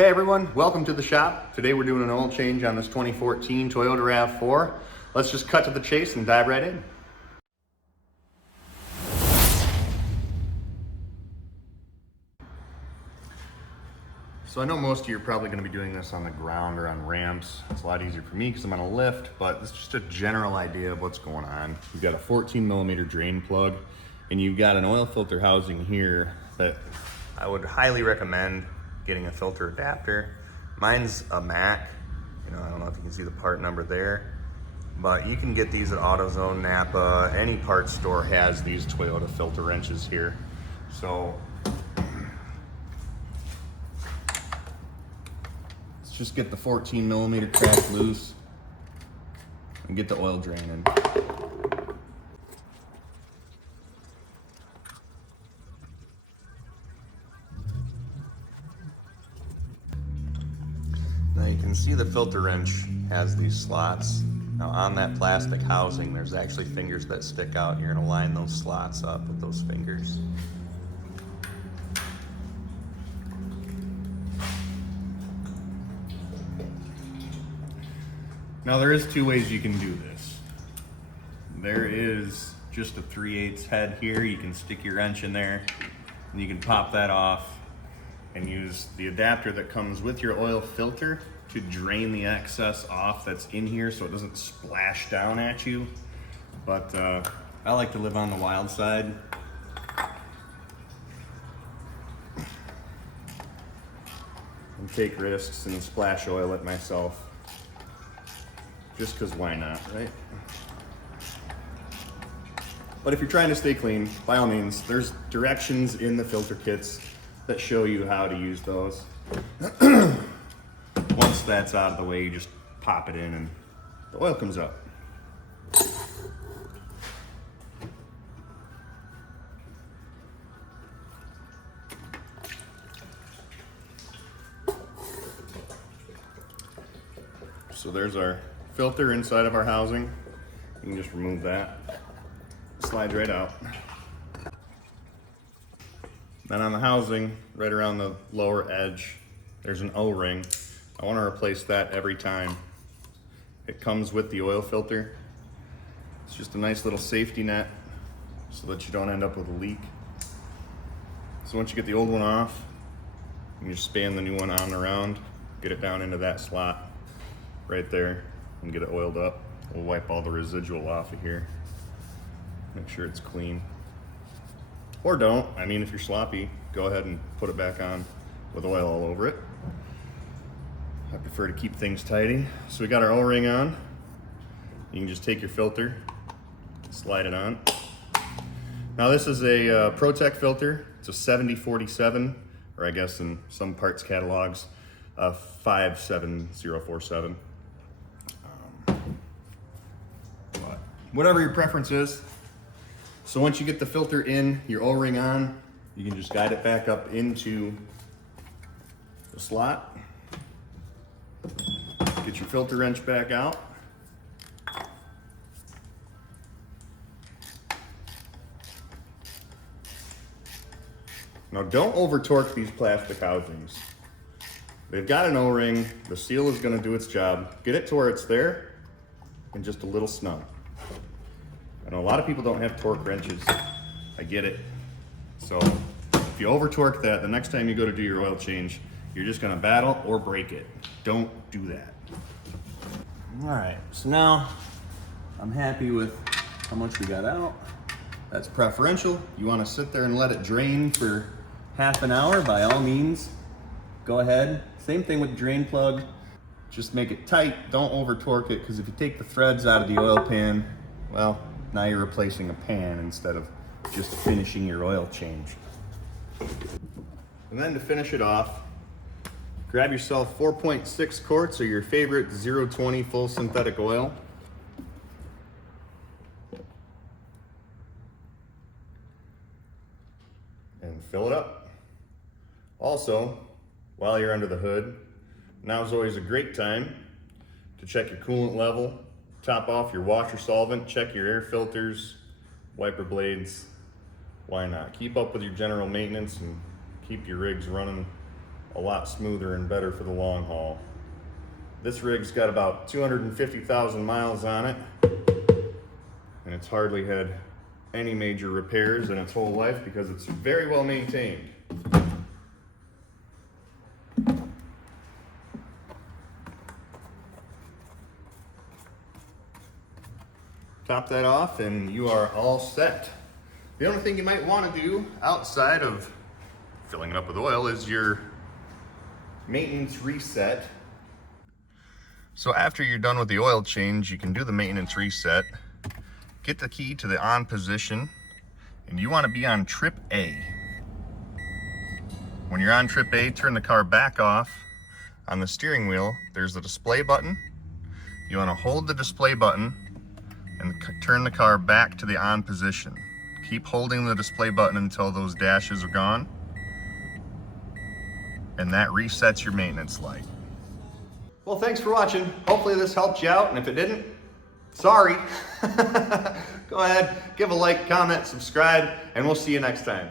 Hey everyone, welcome to the shop. Today we're doing an oil change on this 2014 Toyota Rav4. Let's just cut to the chase and dive right in. So I know most of you are probably going to be doing this on the ground or on ramps. It's a lot easier for me because I'm on a lift, but it's just a general idea of what's going on. You've got a 14mm drain plug and you've got an oil filter housing here that I would highly recommend getting a filter adapter. Mine's a Mac. I don't know if you can see the part number there, but you can get these at AutoZone, Napa, any parts store has these Toyota filter wrenches here. So let's just get the 14mm crack loose and get the oil draining. Now you can see the filter wrench has these slots. Now on that plastic housing, there's actually fingers that stick out. You're gonna line those slots up with those fingers. Now there is two ways you can do this. There is just a 3/8 head here. You can stick your wrench in there and you can pop that off and use the adapter that comes with your oil filter to drain the excess off that's in here so it doesn't splash down at you. But I like to live on the wild side. And take risks and splash oil at myself. Just because why not, right? But if you're trying to stay clean, by all means, there's directions in the filter kits that show you how to use those. Once that's out of the way, you just pop it in and the oil comes up. So there's our filter inside of our housing. You can just remove that. It slides right out. Then on the housing, right around the lower edge, there's an O-ring. I want to replace that every time. It comes with the oil filter. It's just a nice little safety net so that you don't end up with a leak. So once you get the old one off, you just span the new one on and around, get it down into that slot right there and get it oiled up. We'll wipe all the residual off of here. Make sure it's clean. Or don't. I mean, if you're sloppy, go ahead and put it back on with oil all over it. I prefer to keep things tidy. So we got our O-ring on. You can just take your filter, slide it on. Now this is a ProTech filter. It's a 7047, or I guess in some parts catalogs, 57047. But whatever your preference is. So once you get the filter in, your O-ring on, you can just guide it back up into the slot. Get your filter wrench back out. Now don't over torque these plastic housings. They've got an O-ring, the seal is gonna do its job. Get it to where it's there and just a little snug. I know a lot of people don't have torque wrenches. I get it. So if you over torque that, the next time you go to do your oil change, you're just gonna battle or break it. Don't do that. All right, so now I'm happy with how much we got out. That's preferential. You wanna sit there and let it drain for half an hour, by all means, go ahead. Same thing with the drain plug. Just make it tight, don't over torque it, because if you take the threads out of the oil pan, well, now you're replacing a pan instead of just finishing your oil change. And then to finish it off, grab yourself 4.6 quarts of your favorite 020 full synthetic oil. And fill it up. Also, while you're under the hood, now's always a great time to check your coolant level, top off your washer solvent, check your air filters, wiper blades. Why not? Keep up with your general maintenance and keep your rigs running a lot smoother and better for the long haul. This rig's got about 250,000 miles on it, and it's hardly had any major repairs in its whole life because it's very well maintained. Top that off and you are all set. The only thing you might want to do outside of filling it up with oil is your maintenance reset. So after you're done with the oil change, you can do the maintenance reset, get the key to the on position, and you want to be on trip A. When you're on trip A, turn the car back off. On the steering wheel, there's the display button. You want to hold the display button and turn the car back to the on position. Keep holding the display button until those dashes are gone, and that resets your maintenance light. Well, thanks for watching. Hopefully this helped you out, and if it didn't, sorry. Go ahead, give a like, comment, subscribe, and we'll see you next time.